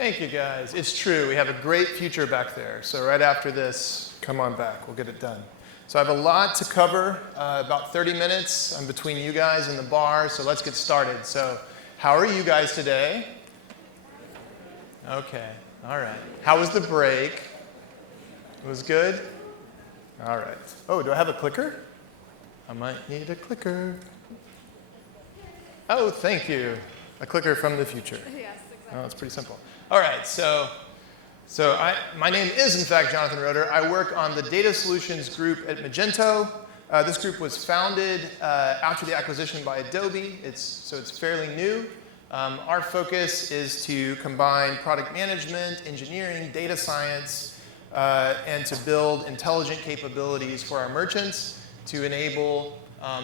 Thank you, guys. It's true. We have a great future back there. So right after this, come on back. We'll get it done. So I have a lot to cover, about 30 minutes. I'm between you guys and the bar, so let's get started. So how are you guys today? Okay. All right. How was the break? It was good? All right. Oh, do I have a clicker? I might need a clicker. Oh, thank you. A clicker from the future. Yes, exactly. Oh, it's pretty simple. All right, so my name is, in fact, Jonathan Roeder. I work on the data solutions group at Magento. This group was founded after the acquisition by Adobe, so it's fairly new. Our focus is to combine product management, engineering, data science, and to build intelligent capabilities for our merchants to enable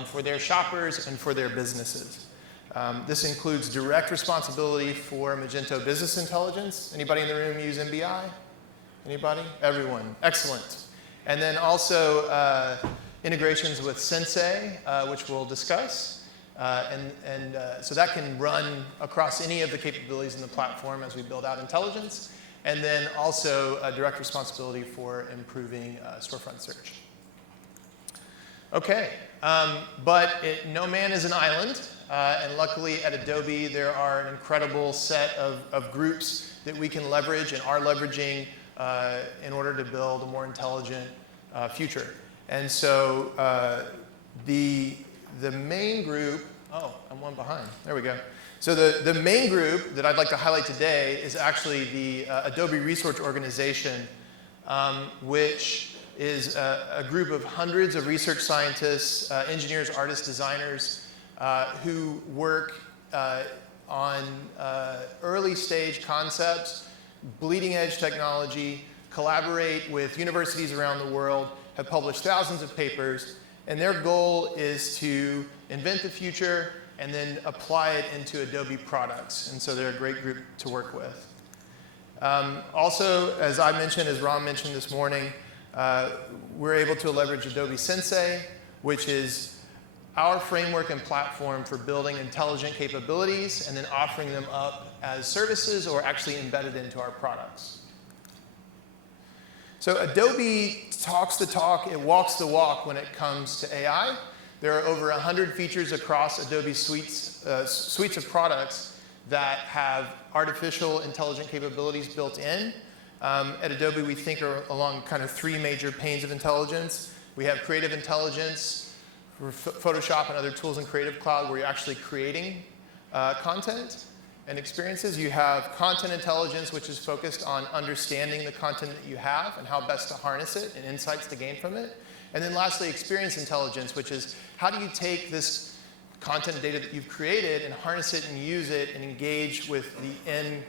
for their shoppers and for their businesses. This includes direct responsibility for Magento Business Intelligence. Anybody in the room use MBI? Anybody? Everyone. Excellent. And then also integrations with Sensei, which we'll discuss. So that can run across any of the capabilities in the platform as we build out intelligence. And then also direct responsibility for improving storefront search. OK, but no man is an island. And luckily at Adobe, there are an incredible set of groups that we can leverage and are leveraging in order to build a more intelligent future. And so the main group, oh, I'm one behind. There we go. So the main group that I'd like to highlight today is actually the Adobe Research organization, which is a group of hundreds of research scientists, engineers, artists, designers, who work on early stage concepts, bleeding edge technology, collaborate with universities around the world, have published thousands of papers, and their goal is to invent the future and then apply it into Adobe products. And so they're a great group to work with. Also, as I mentioned, as Ram mentioned this morning, we're able to leverage Adobe Sensei, which is our framework and platform for building intelligent capabilities and then offering them up as services or actually embedded into our products. So Adobe talks the talk, it walks the walk when it comes to AI. There are over 100 features across Adobe suites of products that have artificial intelligent capabilities built in. At Adobe, we think along kind of three major panes of intelligence. We have creative intelligence, for Photoshop and other tools in Creative Cloud where you're actually creating content and experiences. You have content intelligence, which is focused on understanding the content that you have and how best to harness it and insights to gain from it. And then lastly, experience intelligence, which is how do you take this content and data that you've created and harness it and use it and engage with the end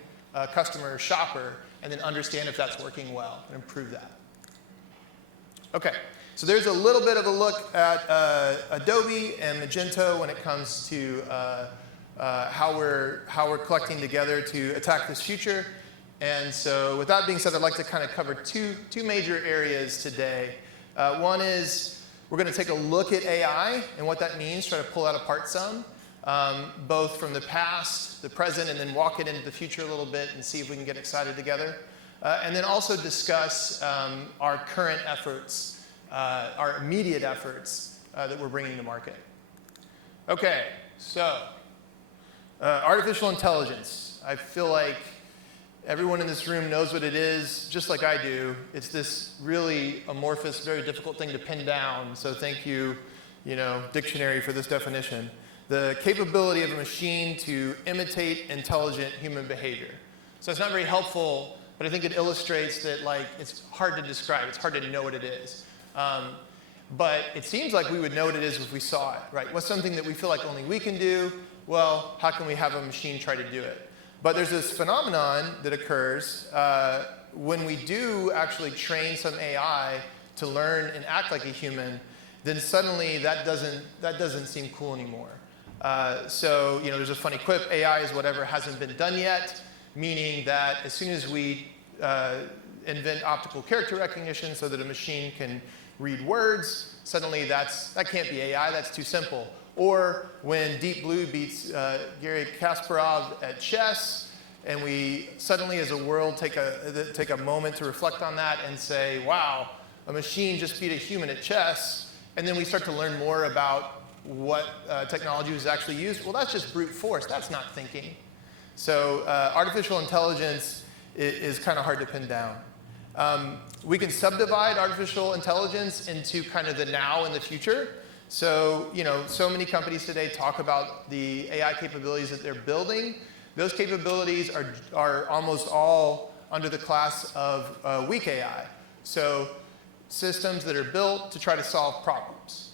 customer or shopper and then understand if that's working well and improve that. OK. So there's a little bit of a look at Adobe and Magento when it comes to how we're collecting together to attack this future. And so with that being said, I'd like to kind of cover two major areas today. One is we're going to take a look at AI and what that means, try to pull that apart some, both from the past, the present, and then walk it into the future a little bit and see if we can get excited together. And then also discuss our current efforts, our immediate efforts that we're bringing to market. OK, so artificial intelligence. I feel like everyone in this room knows what it is, just like I do. It's this really amorphous, very difficult thing to pin down. So thank you, dictionary for this definition. The capability of a machine to imitate intelligent human behavior. So it's not very helpful, but I think it illustrates that it's hard to describe. It's hard to know what it is. But it seems like we would know what it is if we saw it, right? What's something that we feel like only we can do? Well, how can we have a machine try to do it? But there's this phenomenon that occurs when we do actually train some AI to learn and act like a human, then suddenly that doesn't seem cool anymore. So there's a funny quip, AI is whatever hasn't been done yet, meaning that as soon as we invent optical character recognition so that a machine can read words, suddenly that can't be AI, that's too simple. Or when Deep Blue beats Garry Kasparov at chess, and we suddenly as a world take a moment to reflect on that and say, wow, a machine just beat a human at chess, and then we start to learn more about what technology was actually used. Well, that's just brute force. That's not thinking. So artificial intelligence is kind of hard to pin down. We can subdivide artificial intelligence into kind of the now and the future. So, so many companies today talk about the AI capabilities that they're building. Those capabilities are almost all under the class of weak AI. So systems that are built to try to solve problems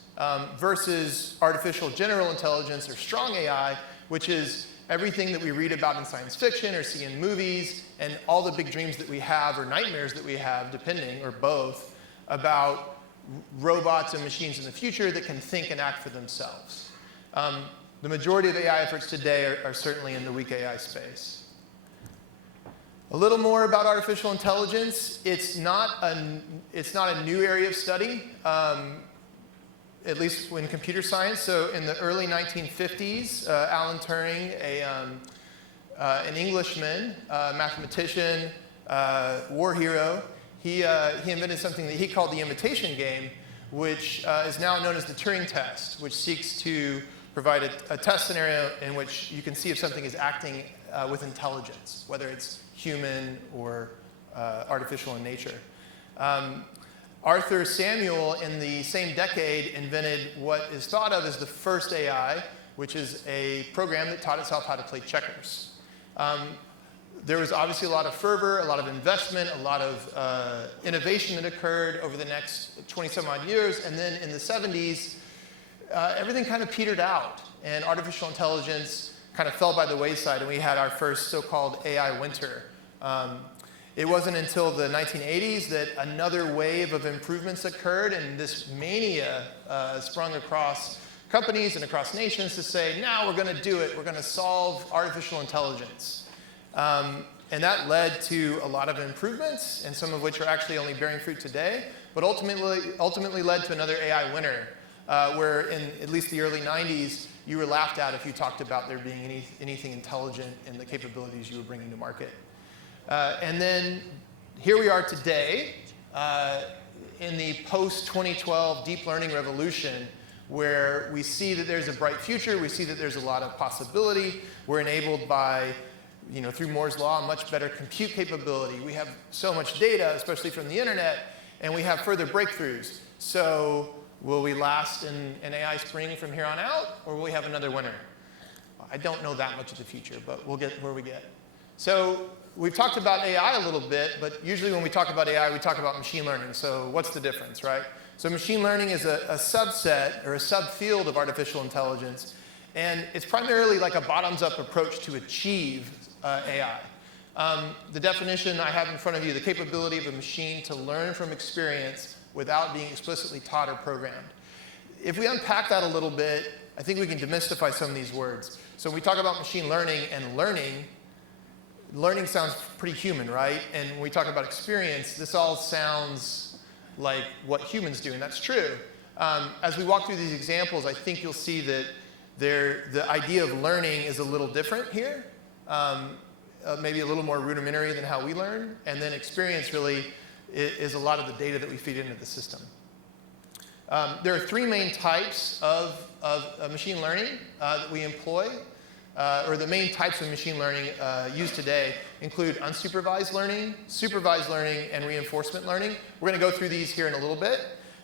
versus artificial general intelligence or strong AI, which is everything that we read about in science fiction or see in movies and all the big dreams that we have or nightmares that we have, depending, or both, about robots and machines in the future that can think and act for themselves. The majority of AI efforts today are certainly in the weak AI space. A little more about artificial intelligence. It's not a new area of study, at least in computer science. So in the early 1950s, Alan Turing, an Englishman, mathematician, war hero, he invented something that he called the imitation game, which is now known as the Turing test, which seeks to provide a test scenario in which you can see if something is acting with intelligence, whether it's human or artificial in nature. Arthur Samuel, in the same decade, invented what is thought of as the first AI, which is a program that taught itself how to play checkers. There was obviously a lot of fervor, a lot of investment, a lot of innovation that occurred over the next 20-some odd years, and then in the 70s, everything kind of petered out, and artificial intelligence kind of fell by the wayside, and we had our first so-called AI winter. It wasn't until the 1980s that another wave of improvements occurred, and this mania sprung across companies and across nations to say, now we're going to do it. We're going to solve artificial intelligence. And that led to a lot of improvements, and some of which are actually only bearing fruit today, but ultimately led to another AI winter, where in at least the early 90s, you were laughed at if you talked about there being anything intelligent in the capabilities you were bringing to market. And then here we are today in the post-2012 deep learning revolution, where we see that there's a bright future. We see that there's a lot of possibility. We're enabled by, through Moore's law, much better compute capability. We have so much data, especially from the internet, and we have further breakthroughs. So will we last in an AI spring from here on out, or will we have another winter? I don't know that much of the future, but we'll get where we get. So we've talked about AI a little bit, but usually when we talk about AI, we talk about machine learning. So what's the difference, right? So machine learning is a subset or a subfield of artificial intelligence, and it's primarily like a bottoms-up approach to achieve AI. The definition I have in front of you, the capability of a machine to learn from experience without being explicitly taught or programmed. If we unpack that a little bit, I think we can demystify some of these words. So when we talk about machine learning and learning sounds pretty human, right? And when we talk about experience, this all sounds like what humans do, and that's true. As we walk through these examples, I think you'll see that the idea of learning is a little different here, maybe a little more rudimentary than how we learn, and then experience really is a lot of the data that we feed into the system. There are three main types of machine learning that we employ. Or the main types of machine learning used today include unsupervised learning, supervised learning, and reinforcement learning. We're going to go through these here in a little bit.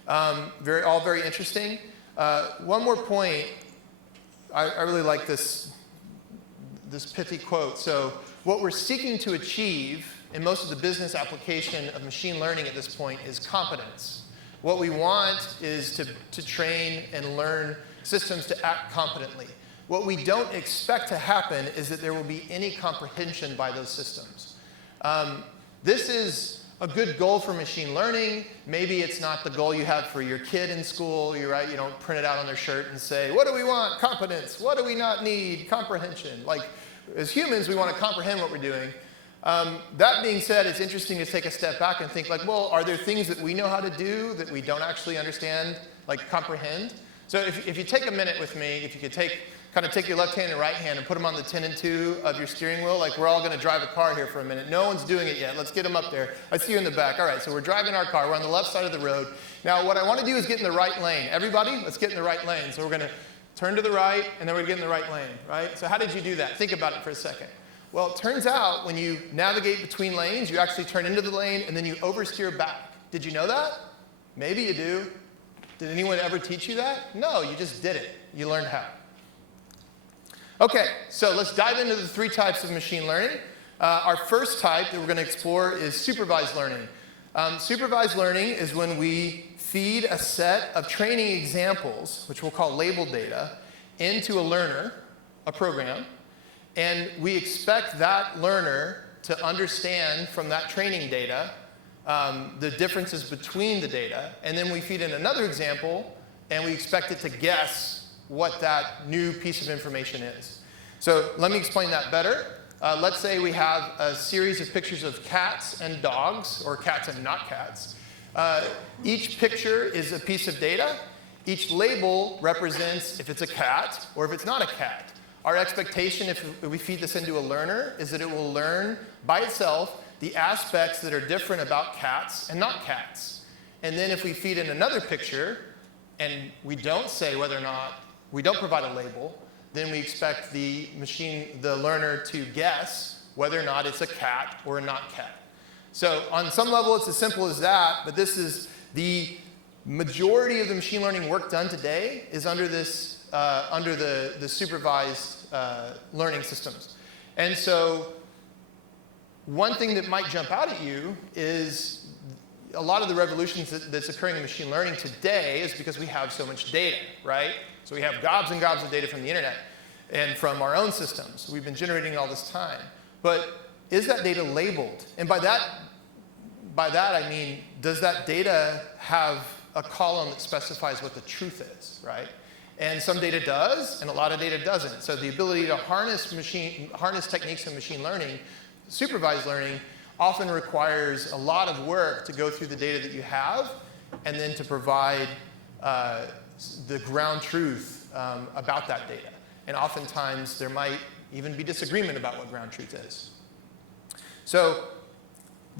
All very interesting. One more point. I really like this pithy quote. So what we're seeking to achieve in most of the business application of machine learning at this point is competence. What we want is to train and learn systems to act competently. What we don't expect to happen is that there will be any comprehension by those systems. This is a good goal for machine learning. Maybe it's not the goal you have for your kid in school. You're right, you don't print it out on their shirt and say, what do we want? Competence. What do we not need? Comprehension. Like, as humans, we want to comprehend what we're doing. That being said, it's interesting to take a step back and think, like, well, are there things that we know how to do that we don't actually understand, like comprehend? So if you take a minute with me, if you could kind of take your left hand and right hand and put them on the 10 and 2 of your steering wheel, like we're all going to drive a car here for a minute. No one's doing it yet. Let's get them up there. I see you in the back. All right, so we're driving our car. We're on the left side of the road. Now, what I want to do is get in the right lane. Everybody, let's get in the right lane. So we're going to turn to the right, and then we're going to get in the right lane, right? So how did you do that? Think about it for a second. Well, it turns out when you navigate between lanes, you actually turn into the lane, and then you oversteer back. Did you know that? Maybe you do. Did anyone ever teach you that? No, you just did it. You learned how. Okay, so let's dive into the 3 types of machine learning. Our first type that we're going to explore is supervised learning. Supervised learning is when we feed a set of training examples, which we'll call labeled data, into a learner, a program, and we expect that learner to understand from that training data the differences between the data, and then we feed in another example, and we expect it to guess what that new piece of information is. So let me explain that better. Let's say we have a series of pictures of cats and dogs, or cats and not cats. Each picture is a piece of data. Each label represents if it's a cat or if it's not a cat. Our expectation, if we feed this into a learner, is that it will learn by itself the aspects that are different about cats and not cats. And then if we feed in another picture, and we don't say whether or not, we don't provide a label, then we expect the learner to guess whether or not it's a cat or a not cat. So on some level, it's as simple as that, but this is the majority of the machine learning work done today is under this, under the supervised learning systems. And so one thing that might jump out at you is a lot of the revolutions that's occurring in machine learning today is because we have so much data, right? So we have gobs and gobs of data from the internet and from our own systems. We've been generating all this time. But is that data labeled? And by that I mean, does that data have a column that specifies what the truth is, right? And some data does, and a lot of data doesn't. So the ability to harness techniques in machine learning, supervised learning, often requires a lot of work to go through the data that you have and then to provide the ground truth about that data. And oftentimes there might even be disagreement about what ground truth is. So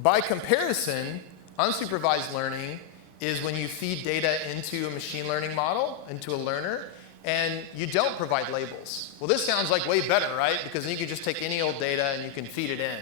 by comparison, unsupervised learning is when you feed data into a machine learning model, into a learner, and you don't provide labels. Well, this sounds like way better, right? Because then you can just take any old data and you can feed it in.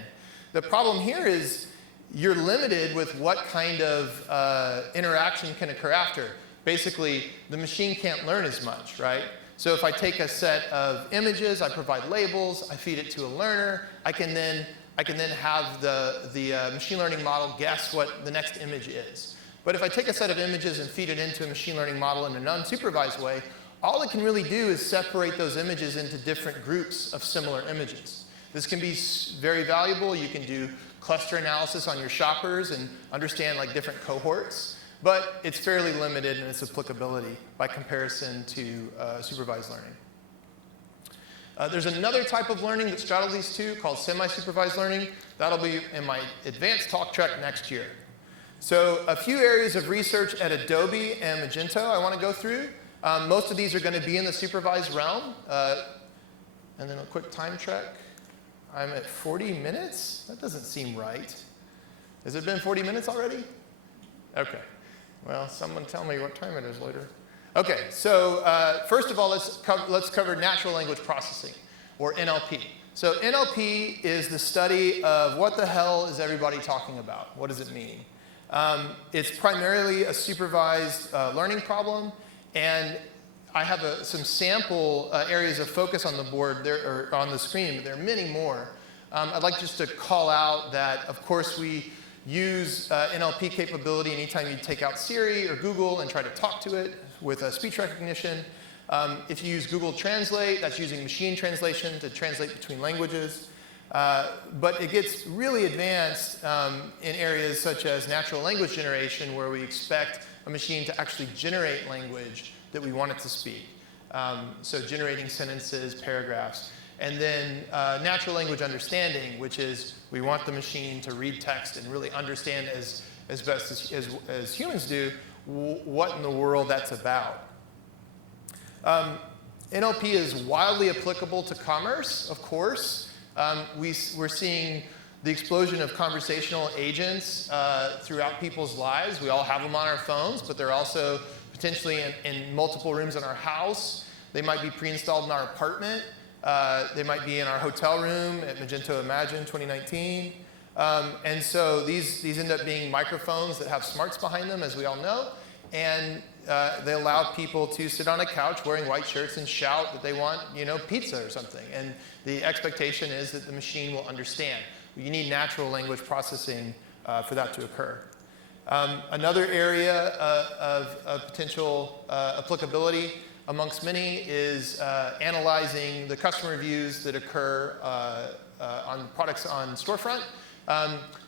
The problem here is you're limited with what kind of interaction can occur after. Basically, the machine can't learn as much, right? So if I take a set of images, I provide labels, I feed it to a learner, I can then have the machine learning model guess what the next image is. But if I take a set of images and feed it into a machine learning model in an unsupervised way, all it can really do is separate those images into different groups of similar images. This can be very valuable. You can do cluster analysis on your shoppers and understand like different cohorts, but it's fairly limited in its applicability by comparison to supervised learning. There's another type of learning that straddles these two called semi-supervised learning. That'll be in my advanced talk track next year. So a few areas of research at Adobe and Magento I want to go through. Most of these are going to be in the supervised realm. And then a quick time check. I'm at 40 minutes? That doesn't seem right. Has it been 40 minutes already? Okay. Well, someone tell me what time it is later. Okay, so first of all, let's cover natural language processing, or NLP. So NLP is the study of what the hell is everybody talking about? What does it mean? It's primarily a supervised learning problem, and I have some sample areas of focus on the board there, or on the screen, but there are many more. I'd like just to call out that, of course, we use NLP capability anytime you take out Siri or Google and try to talk to it with speech recognition. If you use Google Translate, that's using machine translation to translate between languages. But it gets really advanced in areas such as natural language generation, where we expect a machine to actually generate language that we want it to speak. So generating sentences, paragraphs. And then natural language understanding, which is we want the machine to read text and really understand as best as humans do what in the world that's about. NLP is wildly applicable to commerce, of course. We're seeing the explosion of conversational agents throughout people's lives. We all have them on our phones, but they're also potentially in multiple rooms in our house. They might be pre-installed in our apartment. They might be in our hotel room at Magento Imagine 2019. And so these end up being microphones that have smarts behind them, as we all know. And they allow people to sit on a couch wearing white shirts and shout that they want, pizza or something. And the expectation is that the machine will understand. You need natural language processing for that to occur. Another area of potential applicability amongst many is analyzing the customer reviews that occur on products on storefront.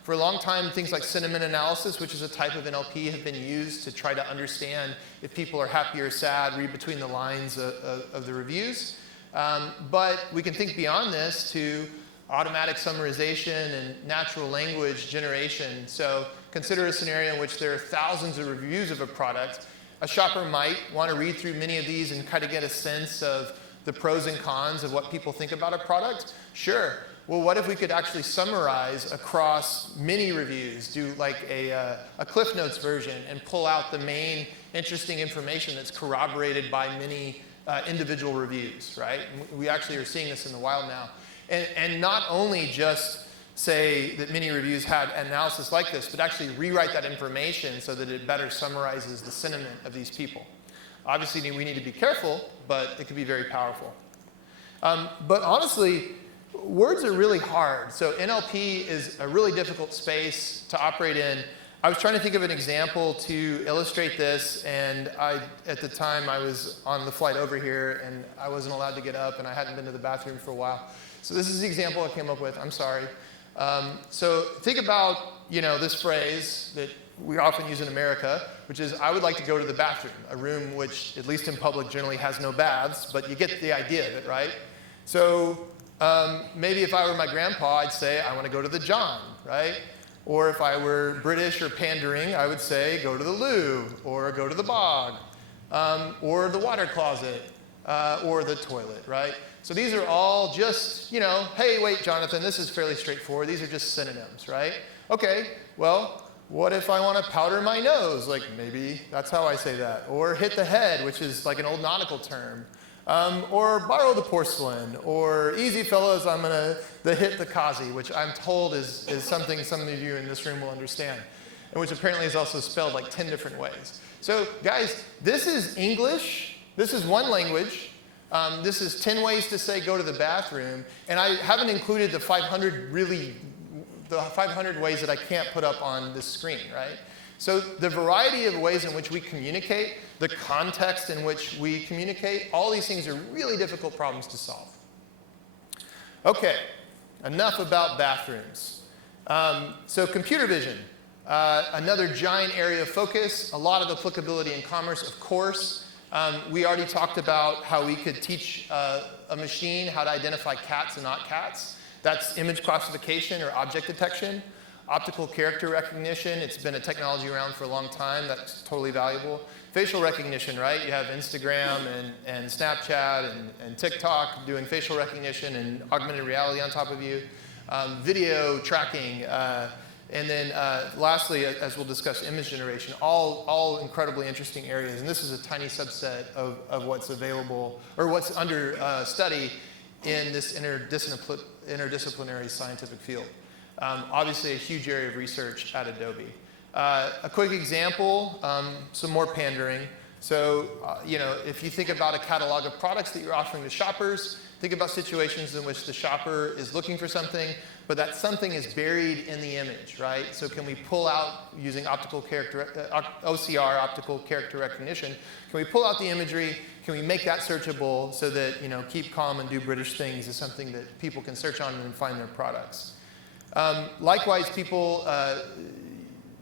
For a long time, things like sentiment analysis, which is a type of NLP, have been used to try to understand if people are happy or sad, read between the lines of the reviews. But we can think beyond this to automatic summarization and natural language generation. So consider a scenario in which there are thousands of reviews of a product. A shopper might want to read through many of these and kind of get a sense of the pros and cons of what people think about a product. Sure. Well, what if we could actually summarize across many reviews, do like a Cliff Notes version, and pull out the main interesting information that's corroborated by many individual reviews, right? We actually are seeing this in the wild now. And not only just say that many reviews had analysis like this, but actually rewrite that information so that it better summarizes the sentiment of these people. Obviously, we need to be careful, but it can be very powerful. But honestly, words are really hard. So NLP is a really difficult space to operate in. I was trying to think of an example to illustrate this, and at the time I was on the flight over here, and I wasn't allowed to get up, and I hadn't been to the bathroom for a while. So this is the example I came up with. I'm sorry. So think about this phrase that we often use in America, which is, I would like to go to the bathroom, a room which, at least in public, generally has no baths, but you get the idea of it, right? So maybe if I were my grandpa, I'd say, I want to go to the John, right? Or if I were British or pandering, I would say, go to the loo, or go to the bog, or the water closet, or the toilet, right? So these are all just, hey, wait, Jonathan, this is fairly straightforward. These are just synonyms, right? Okay, well, what if I want to powder my nose? Like, maybe that's how I say that. Or hit the head, which is like an old nautical term. Or borrow the porcelain. Or easy, fellas, I'm going to hit the Causal, which I'm told is something some of you in this room will understand, and which apparently is also spelled like 10 different ways. So, guys, this is English. This is one language. This is 10 ways to say go to the bathroom. And I haven't included the 500 ways that I can't put up on this screen, right? So the variety of ways in which we communicate, the context in which we communicate, all these things are really difficult problems to solve. Okay, enough about bathrooms. So computer vision, another giant area of focus, a lot of applicability in commerce, of course. We already talked about how we could teach a machine how to identify cats and not cats. That's image classification or object detection. Optical character recognition, it's been a technology around for a long time. That's totally valuable. Facial recognition, right? You have Instagram and Snapchat and TikTok doing facial recognition and augmented reality on top of you. Video tracking. And then lastly, as we'll discuss, image generation, all incredibly interesting areas. And this is a tiny subset of what's available, or what's under study in this interdisciplinary scientific field. Obviously a huge area of research at Adobe. A quick example, some more pandering. So, if you think about a catalog of products that you're offering to shoppers, think about situations in which the shopper is looking for something, but that something is buried in the image, right? So can we pull out, using OCR, optical character recognition, can we pull out the imagery? Can we make that searchable so that, keep calm and do British things is something that people can search on and find their products? Likewise, people,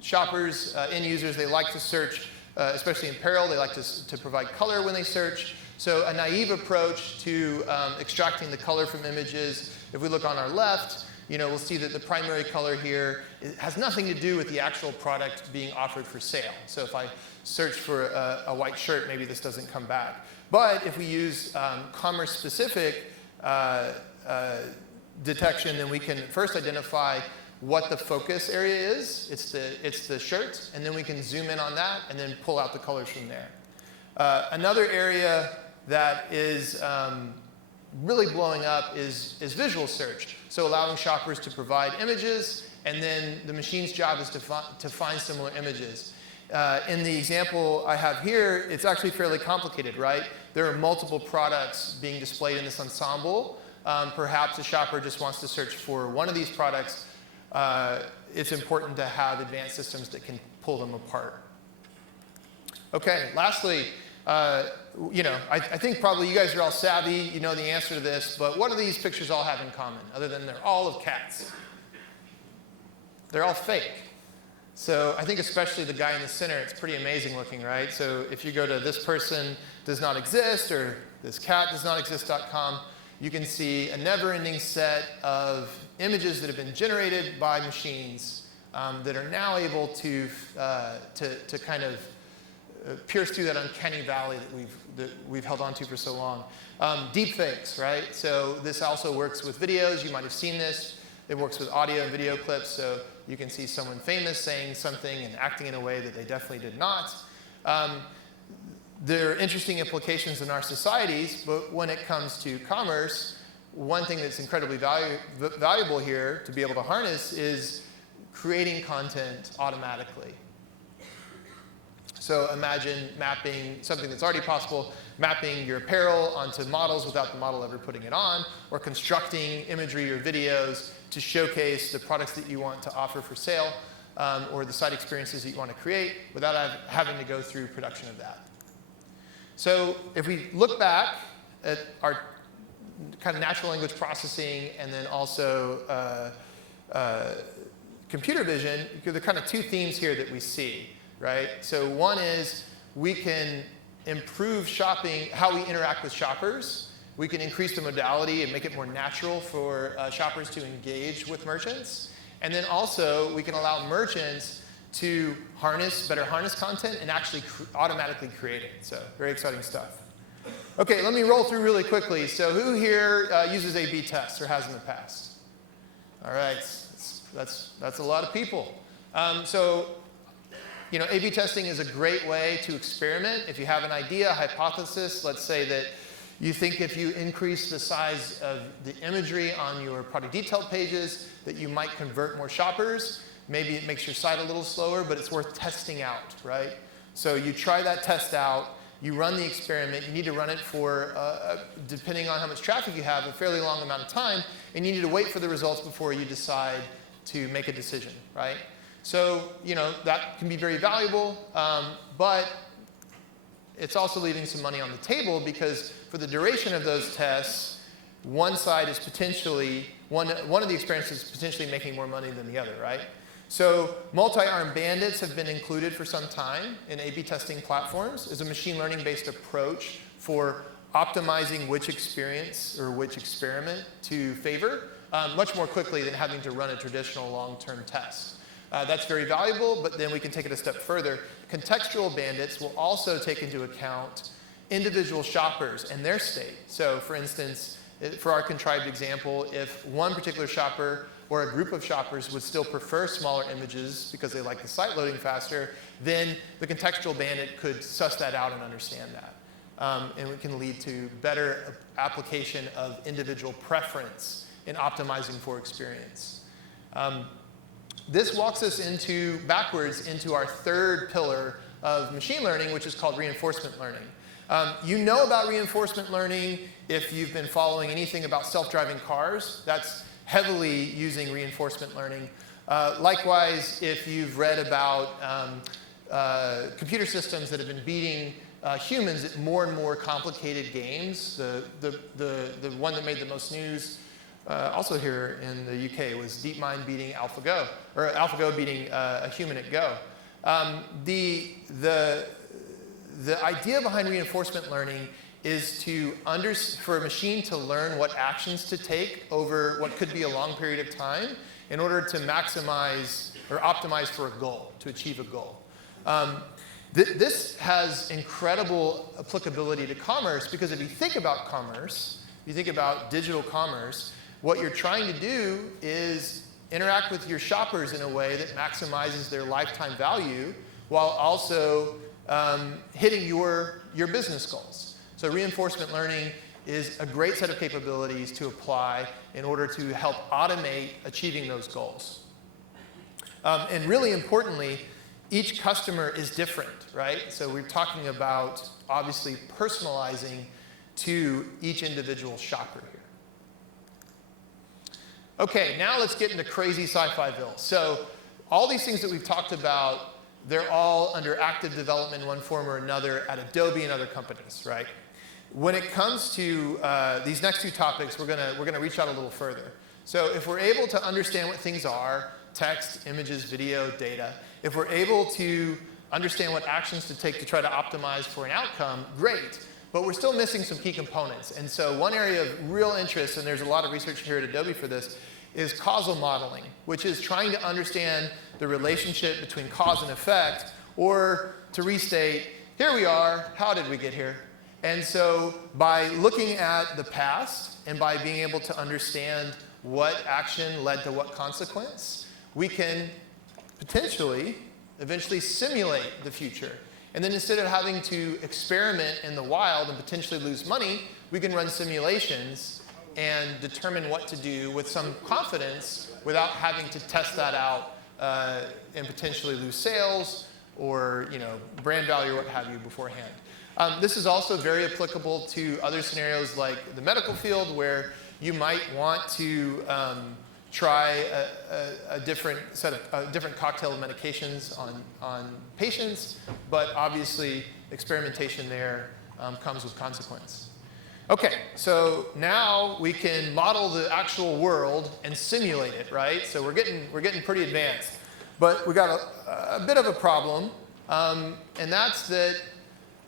shoppers, end users, they like to search, especially in apparel, they like to provide color when they search. So a naive approach to extracting the color from images, if we look on our left, we'll see that the primary color here has nothing to do with the actual product being offered for sale. So if I search for a white shirt, maybe this doesn't come back. But if we use commerce-specific detection, then we can first identify what the focus area is. It's the shirt, and then we can zoom in on that and then pull out the colors from there. Another area that is really blowing up is visual search. So allowing shoppers to provide images, and then the machine's job is to find similar images. In the example I have here, it's actually fairly complicated, right? There are multiple products being displayed in this ensemble. Perhaps a shopper just wants to search for one of these products. It's important to have advanced systems that can pull them apart. Okay, lastly, I think probably you guys are all savvy, you know the answer to this, but what do these pictures all have in common, other than they're all of cats? They're all fake. So I think especially the guy in the center, it's pretty amazing looking, right? So if you go to this person does not exist, or this cat does not exist.com, you can see a never-ending set of images that have been generated by machines that are now able to kind of pierce through that uncanny valley that we've held on to for so long. Deep fakes, right? So this also works with videos. You might have seen this. It works with audio and video clips. So you can see someone famous saying something and acting in a way that they definitely did not. There are interesting implications in our societies, but when it comes to commerce, one thing that's incredibly valuable here to be able to harness is creating content automatically. So imagine mapping something that's already possible, mapping your apparel onto models without the model ever putting it on, or constructing imagery or videos to showcase the products that you want to offer for sale, or the site experiences that you want to create without having to go through production of that. So if we look back at our kind of natural language processing and then also computer vision, there are kind of two themes here that we see, right? So one is we can improve shopping, how we interact with shoppers. We can increase the modality and make it more natural for shoppers to engage with merchants. And then also we can allow merchants to better harness content and actually automatically create it. So very exciting stuff. Okay, let me roll through really quickly. So who here uses A/B tests or has in the past? All right, that's a lot of people. A/B testing is a great way to experiment. If you have an idea, a hypothesis, let's say that you think if you increase the size of the imagery on your product detailed pages that you might convert more shoppers. Maybe it makes your site a little slower, but it's worth testing out, right? So you try that test out, you run the experiment, you need to run it for, depending on how much traffic you have, a fairly long amount of time, and you need to wait for the results before you decide to make a decision, right? So, that can be very valuable, but it's also leaving some money on the table because for the duration of those tests, one side is potentially, one of the experiences is potentially making more money than the other, right? So multi-armed bandits have been included for some time in A/B testing platforms as a machine learning-based approach for optimizing which experience or which experiment to favor much more quickly than having to run a traditional long-term test. That's very valuable, but then we can take it a step further. Contextual bandits will also take into account individual shoppers and their state. So for instance, for our contrived example, if one particular shopper or a group of shoppers would still prefer smaller images because they like the site loading faster, then the contextual bandit could suss that out and understand that. And it can lead to better application of individual preference in optimizing for experience. This walks us backwards into our third pillar of machine learning, which is called reinforcement learning. You know about reinforcement learning if you've been following anything about self-driving cars. That's heavily using reinforcement learning. Likewise, if you've read about computer systems that have been beating humans at more and more complicated games, the one that made the most news also here in the UK was DeepMind beating AlphaGo, or AlphaGo beating a human at Go. The idea behind reinforcement learning is for a machine to learn what actions to take over what could be a long period of time in order to maximize or optimize for a goal, to achieve a goal. This has incredible applicability to commerce, because if you think about commerce, you think about digital commerce, what you're trying to do is interact with your shoppers in a way that maximizes their lifetime value while also hitting your business goals. So reinforcement learning is a great set of capabilities to apply in order to help automate achieving those goals. And really importantly, each customer is different, right? So we're talking about obviously personalizing to each individual shopper here. Okay, now let's get into crazy sci-fi-ville. So all these things that we've talked about, they're all under active development in one form or another at Adobe and other companies, right? When it comes to these next two topics, we're gonna reach out a little further. So if we're able to understand what things are, text, images, video, data, if we're able to understand what actions to take to try to optimize for an outcome, great. But we're still missing some key components. And so one area of real interest, and there's a lot of research here at Adobe for this, is causal modeling, which is trying to understand the relationship between cause and effect, or to restate, here we are, how did we get here? And so by looking at the past and by being able to understand what action led to what consequence, we can potentially eventually simulate the future. And then instead of having to experiment in the wild and potentially lose money, we can run simulations and determine what to do with some confidence without having to test that out and potentially lose sales or brand value or what have you beforehand. This is also very applicable to other scenarios like the medical field, where you might want to try a different set of different cocktail of medications on patients, but obviously experimentation there comes with consequence. Okay, so now we can model the actual world and simulate it, right? So we're getting pretty advanced, but we got a bit of a problem, and that's that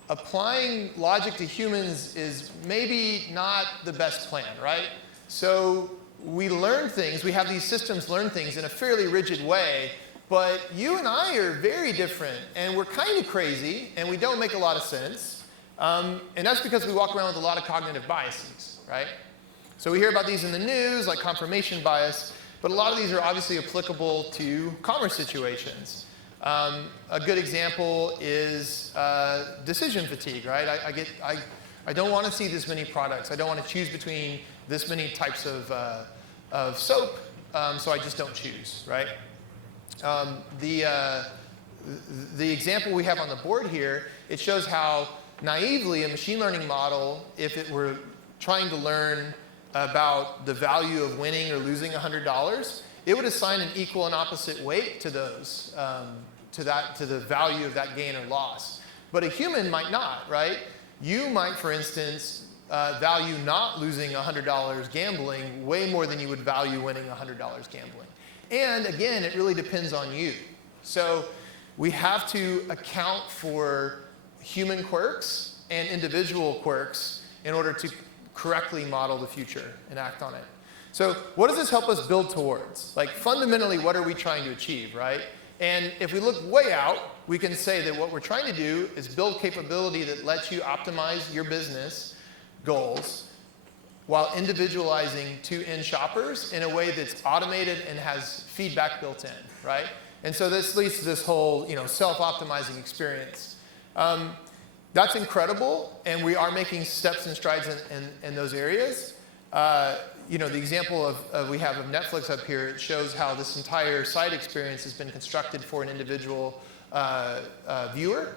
applying logic to humans is maybe not the best plan, right? So we learn things, we have these systems learn things in a fairly rigid way, but you and I are very different, and we're kind of crazy, and we don't make a lot of sense. And that's because we walk around with a lot of cognitive biases, right? So we hear about these in the news, like confirmation bias, but a lot of these are obviously applicable to commerce situations. A good example is decision fatigue, right? I don't want to see this many products. I don't want to choose between this many types of soap, so I just don't choose, right? The example we have on the board here, it shows how naively a machine learning model, if it were trying to learn about the value of winning or losing $100, it would assign an equal and opposite weight to those, to the value of that gain or loss. But a human might not, right? You might, for instance, value not losing $100 gambling way more than you would value winning $100 gambling. And again, it really depends on you. So we have to account for human quirks and individual quirks in order to correctly model the future and act on it. So what does this help us build towards? Like fundamentally, what are we trying to achieve, right? And if we look way out, we can say that what we're trying to do is build capability that lets you optimize your business goals while individualizing to end shoppers in a way that's automated and has feedback built in, right? And so this leads to this whole self-optimizing experience. That's incredible, and we are making steps and strides in those areas. The example we have of Netflix up here, it shows how this entire site experience has been constructed for an individual viewer.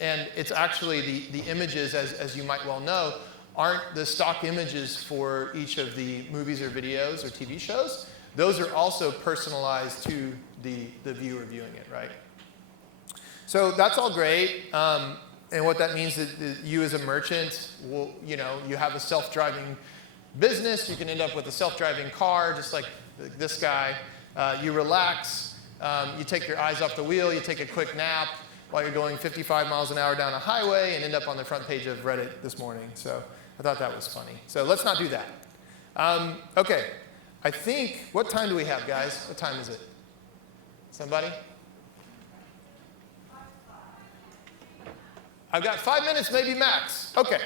And it's actually the images, as you might well know, aren't the stock images for each of the movies or videos or TV shows. Those are also personalized to the viewer viewing it, right? So that's all great. And what that means is that you as a merchant, you have a self-driving business. You can end up with a self-driving car, just like this guy. You relax. You take your eyes off the wheel. You take a quick nap while you're going 55 miles an hour down a highway and end up on the front page of Reddit this morning. So I thought that was funny. So let's not do that. Okay. I think, what time do we have, guys? What time is it? Somebody? I've got 5 minutes, maybe max. Okay.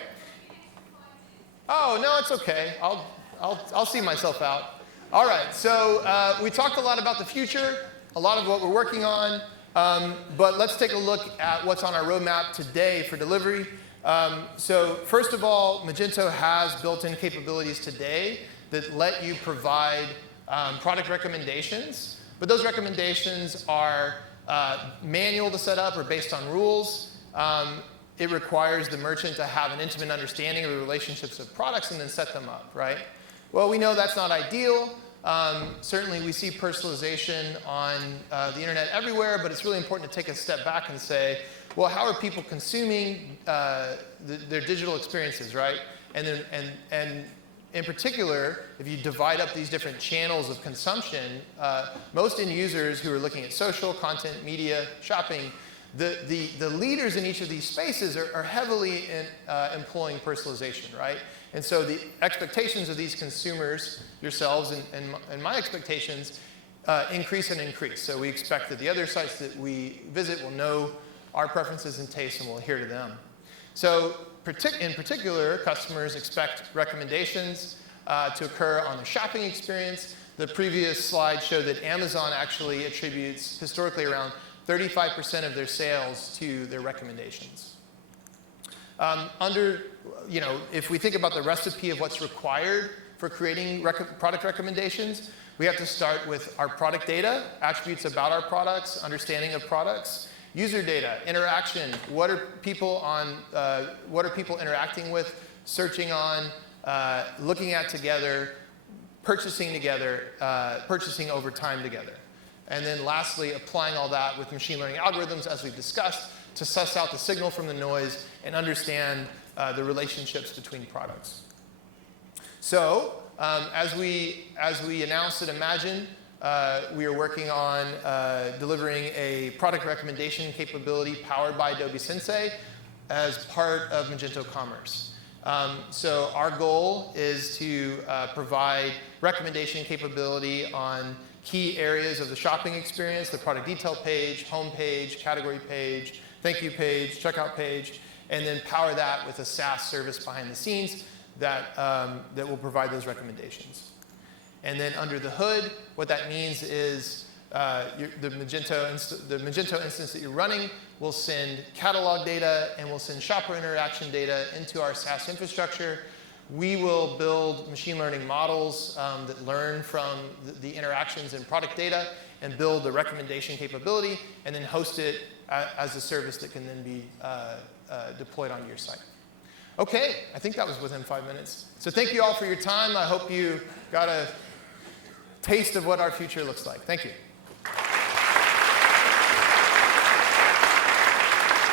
Oh, no, it's okay. I'll see myself out. All right, so we talked a lot about the future, a lot of what we're working on, but let's take a look at what's on our roadmap today for delivery. So first of all, Magento has built-in capabilities today that let you provide product recommendations, but those recommendations are manual to set up or based on rules. It requires the merchant to have an intimate understanding of the relationships of products and then set them up, right? Well, we know that's not ideal. Certainly, we see personalization on the internet everywhere, but it's really important to take a step back and say, well, how are people consuming their digital experiences, right? And in particular, if you divide up these different channels of consumption, most end users who are looking at social, content, media, shopping, the leaders in each of these spaces are heavily employing personalization, right? And so the expectations of these consumers, yourselves and my expectations, increase and increase. So we expect that the other sites that we visit will know our preferences and tastes and will adhere to them. So in particular, customers expect recommendations to occur on the shopping experience. The previous slide showed that Amazon actually attributes historically around 35% of their sales to their recommendations. If we think about the recipe of what's required for creating product recommendations, we have to start with our product data, attributes about our products, understanding of products, user data, interaction. What are people interacting with, searching on, looking at together, purchasing over time together. And then lastly, applying all that with machine learning algorithms, as we've discussed, to suss out the signal from the noise and understand the relationships between products. So as we announced at Imagine, we are working on delivering a product recommendation capability powered by Adobe Sensei as part of Magento Commerce. So our goal is to provide recommendation capability on key areas of the shopping experience, the product detail page, home page, category page, thank you page, checkout page, and then power that with a SaaS service behind the scenes that will provide those recommendations. And then under the hood, what that means is the Magento instance that you're running will send catalog data and will send shopper interaction data into our SaaS infrastructure. We will build machine learning models that learn from the interactions and product data and build the recommendation capability and then host it as a service that can then be deployed onto your site. Okay, I think that was within 5 minutes. So thank you all for your time. I hope you got a taste of what our future looks like. Thank you.